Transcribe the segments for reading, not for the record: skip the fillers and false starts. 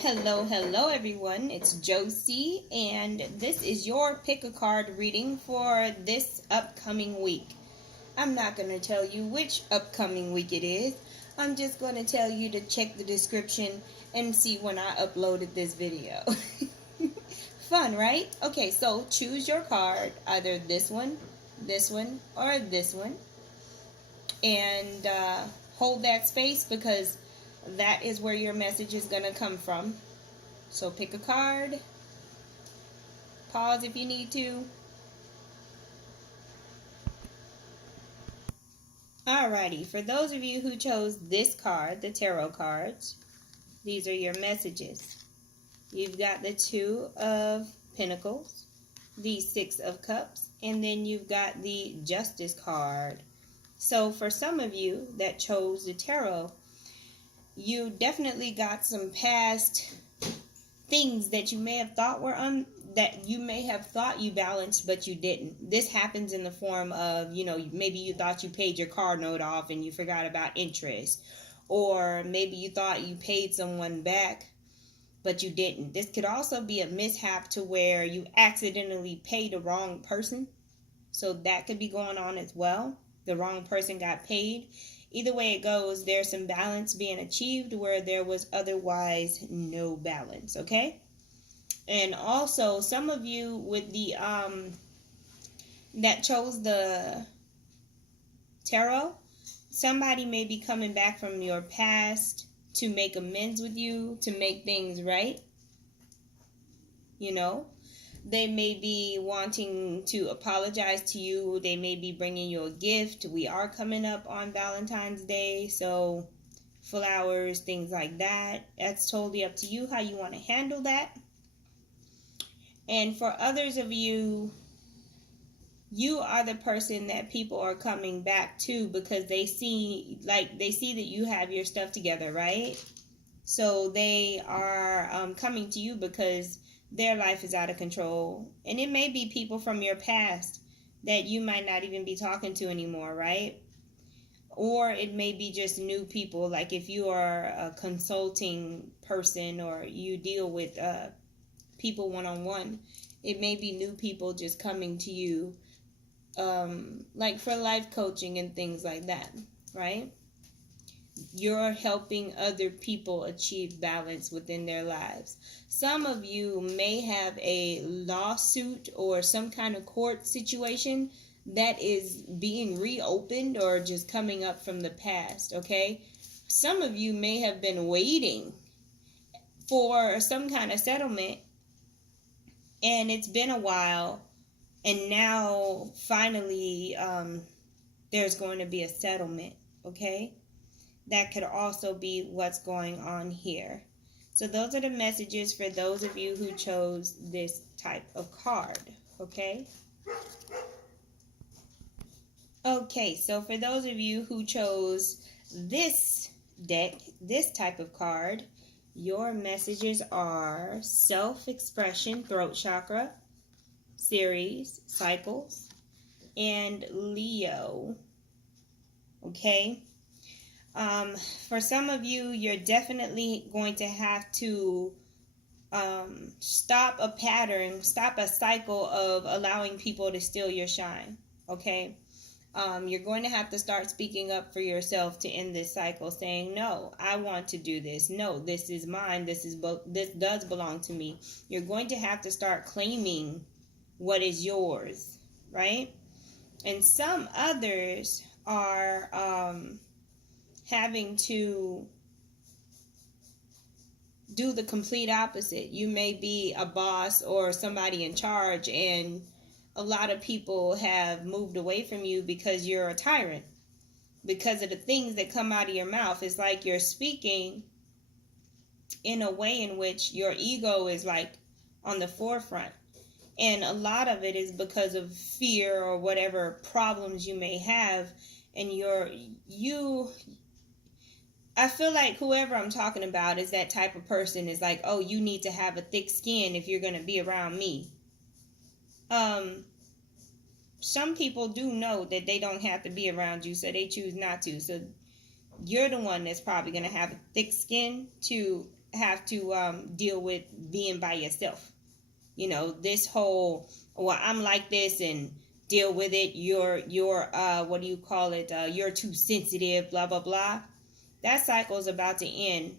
Hello everyone. It's Josie, and this is your pick a card reading for this upcoming week. I'm not going to tell you which upcoming week it is. I'm just going to tell you to check the description and see when I uploaded this video. Fun, right? Okay, so choose your card, either this one, or this one, and hold that space because that is where your message is going to come from. So pick a card, pause if you need to. Alrighty, for those of you who chose this card, the tarot cards, these are your messages. You've got the Two of Pentacles, the Six of Cups, and then you've got the Justice card. So for some of you that chose the tarot, you definitely got some past things that you may have thought were that you may have thought you balanced, but you didn't. This happens in the form of, maybe you thought you paid your car note off and you forgot about interest, or maybe you thought you paid someone back but you didn't. This could also be a mishap to where you accidentally paid the wrong person, so that could be going on as well. The wrong person got paid. Either way it goes, there's some balance being achieved where there was otherwise no balance, okay? And also, some of you with the that chose the tarot, somebody may be coming back from your past to make amends with you, to make things right. They may be wanting to apologize to you. They may be bringing you a gift. We are coming up on Valentine's Day, so flowers, things like that. That's totally up to you how you want to handle that. And for others of you, you are the person that people are coming back to because they see that you have your stuff together, right? So they are coming to you because their life is out of control. And it may be people from your past that you might not even be talking to anymore, right? Or it may be just new people. Like if you are a consulting person or you deal with people one-on-one, it may be new people just coming to you, like for life coaching and things like that, right? You're helping other people achieve balance within their lives. Some of you may have a lawsuit or some kind of court situation that is being reopened or just coming up from the past, okay? Some of you may have been waiting for some kind of settlement and it's been a while, and now finally there's going to be a settlement, okay? That could also be what's going on here. So those are the messages for those of you who chose this type of card, okay? Okay, so for those of you who chose this deck, this type of card, your messages are self-expression, throat chakra, series, cycles, and Leo, okay? For some of you, you're definitely going to have to stop a pattern, stop a cycle of allowing people to steal your shine, okay? You're going to have to start speaking up for yourself to end this cycle, saying, no, I want to do this. No, this is mine. This does belong to me. You're going to have to start claiming what is yours, right? And some others are having to do the complete opposite. You may be a boss or somebody in charge, and a lot of people have moved away from you because you're a tyrant, because of the things that come out of your mouth. It's like you're speaking in a way in which your ego is like on the forefront. And a lot of it is because of fear or whatever problems you may have. And I feel like whoever I'm talking about is that type of person, is like, oh, you need to have a thick skin if you're going to be around me. Some people do know that they don't have to be around you, so they choose not to. So you're the one that's probably going to have a thick skin to have to deal with being by yourself. You know, this whole, well, I'm like this and deal with it. You're what do you call it? You're too sensitive, blah, blah, blah. That cycle is about to end,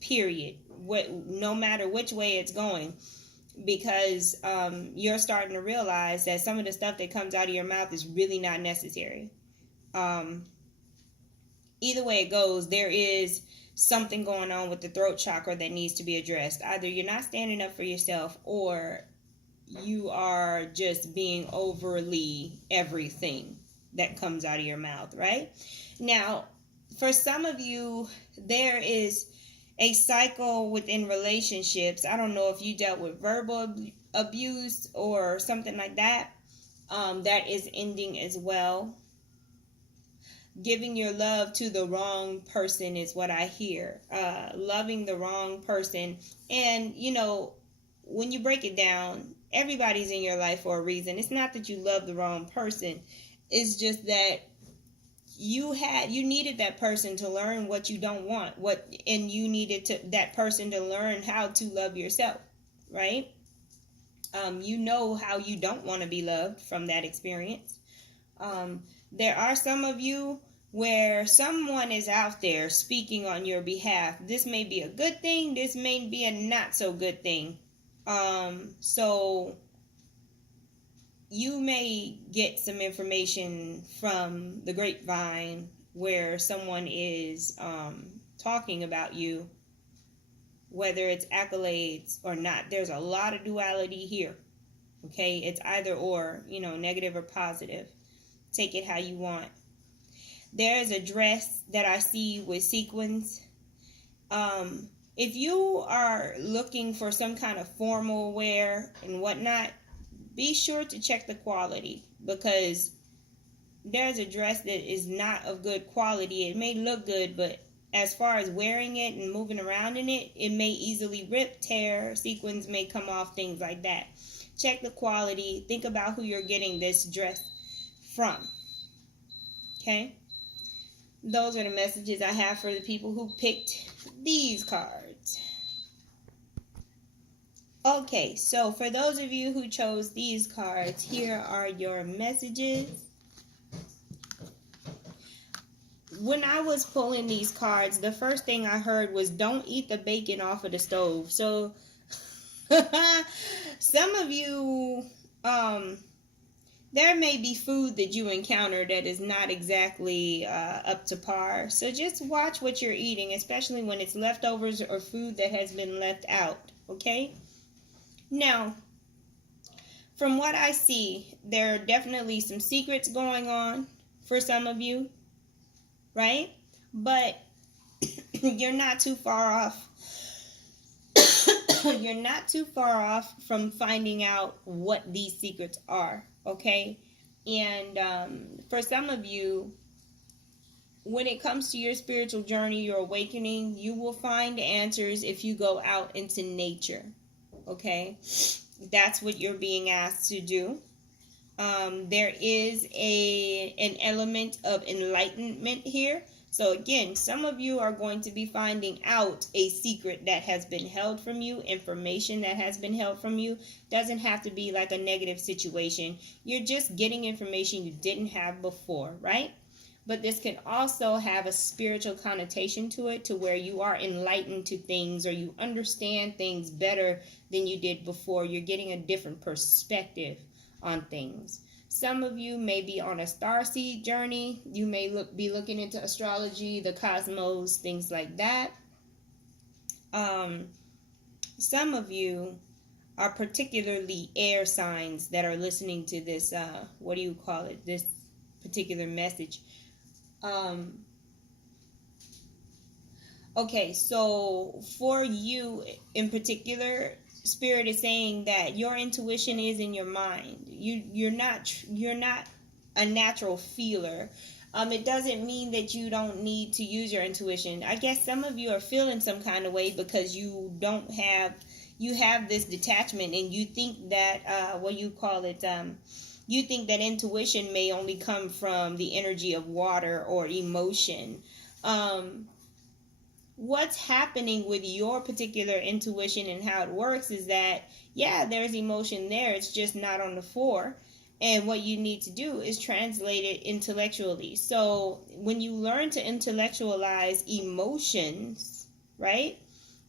period. No matter which way it's going, because you're starting to realize that some of the stuff that comes out of your mouth is really not necessary. Either way it goes, there is something going on with the throat chakra that needs to be addressed. Either you're not standing up for yourself, or you are just being overly everything that comes out of your mouth, right? Now, for some of you, there is a cycle within relationships. I don't know if you dealt with verbal abuse or something like that. That is ending as well. Giving your love to the wrong person is what I hear. Loving the wrong person. And, you know, when you break it down, everybody's in your life for a reason. It's not that you love the wrong person. It's just that you needed that person to learn what you don't want, and you needed that person to learn how to love yourself, right? You know how you don't want to be loved from that experience. There are some of you where someone is out there speaking on your behalf. This may be a good thing. This may be a not so good thing. So you may get some information from the grapevine where someone is talking about you, whether it's accolades or not. There's a lot of duality here. Okay, it's either or, you know, negative or positive. Take it how you want. There is a dress that I see with sequins. If you are looking for some kind of formal wear and whatnot, be sure to check the quality, because there's a dress that is not of good quality. It may look good, but as far as wearing it and moving around in it, it may easily rip, tear, sequins may come off, things like that. Check the quality. Think about who you're getting this dress from. Okay? Those are the messages I have for the people who picked these cards. Okay, so for those of you who chose these cards, here are your messages. When I was pulling these cards, the first thing I heard was, don't eat the bacon off of the stove. So some of you, there may be food that you encounter that is not exactly up to par. So just watch what you're eating, especially when it's leftovers or food that has been left out, okay? Now, from what I see, there are definitely some secrets going on for some of you, right? But you're not too far off. You're not too far off from finding out what these secrets are, okay? And for some of you, when it comes to your spiritual journey, your awakening, you will find answers if you go out into nature, okay? That's what you're being asked to do. There is an element of enlightenment here. So again, some of you are going to be finding out a secret that has been held from you, information that has been held from you. Doesn't have to be like a negative situation. You're just getting information you didn't have before, right? But this can also have a spiritual connotation to it, to where you are enlightened to things, or you understand things better than you did before. You're getting a different perspective on things. Some of you may be on a starseed journey. You may be looking into astrology, the cosmos, things like that. Some of you are particularly air signs that are listening to this, this particular message. Okay, so for you in particular, Spirit is saying that your intuition is in your mind. You're not a natural feeler. It doesn't mean that you don't need to use your intuition. I guess some of you are feeling some kind of way because you have this detachment, and you think that you think that intuition may only come from the energy of water or emotion. what's happening with your particular intuition and how it works is that, yeah, there's emotion there. It's just not on the fore. And what you need to do is translate it intellectually. So when you learn to intellectualize emotions, right,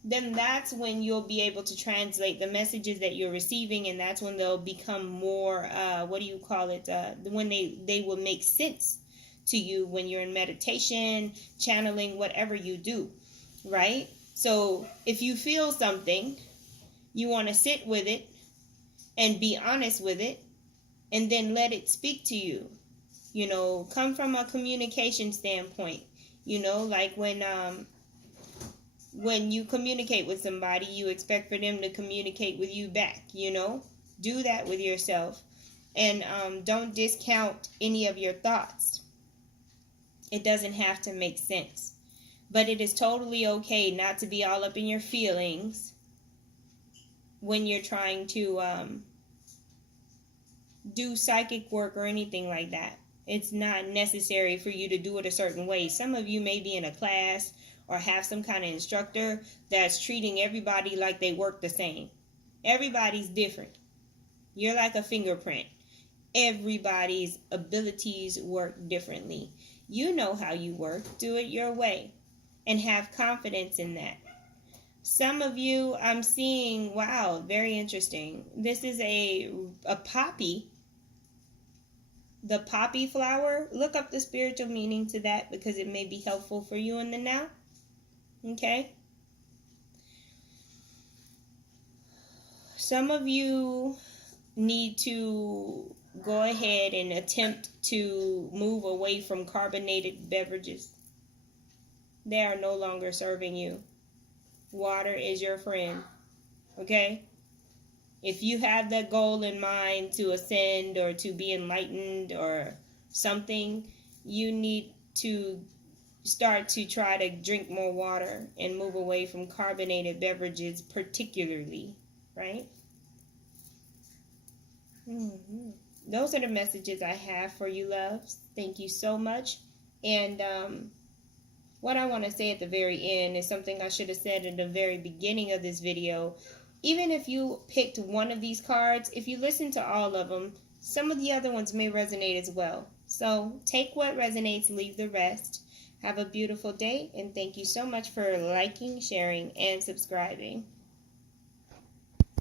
then that's when you'll be able to translate the messages that you're receiving, and that's when they'll become more, when they will make sense to you when you're in meditation, channeling, whatever you do, right? So if you feel something, you want to sit with it and be honest with it, and then let it speak to you. Come from a communication standpoint. Like when you communicate with somebody, you expect for them to communicate with you back. Do that with yourself, and don't discount any of your thoughts. It doesn't have to make sense, but it is totally okay not to be all up in your feelings when you're trying to do psychic work or anything like that. It's not necessary for you to do it a certain way. Some of you may be in a class or have some kind of instructor that's treating everybody like they work the same. Everybody's different. You're like a fingerprint. Everybody's abilities work differently. You know how you work. Do it your way and have confidence in that. Some of you, I'm seeing, wow, very interesting. This is a poppy. The poppy flower. Look up the spiritual meaning to that, because it may be helpful for you in the now. Okay? Some of you need to go ahead and attempt to move away from carbonated beverages. They are no longer serving you. Water is your friend. Okay? If you have that goal in mind to ascend or to be enlightened or something, you need to start to try to drink more water and move away from carbonated beverages particularly, right? Those are the messages I have for you, loves. Thank you so much. And what I want to say at the very end is something I should have said in the very beginning of this video. Even if you picked one of these cards, if you listen to all of them, some of the other ones may resonate as well. So take what resonates, leave the rest. Have a beautiful day, and thank you so much for liking, sharing, and subscribing.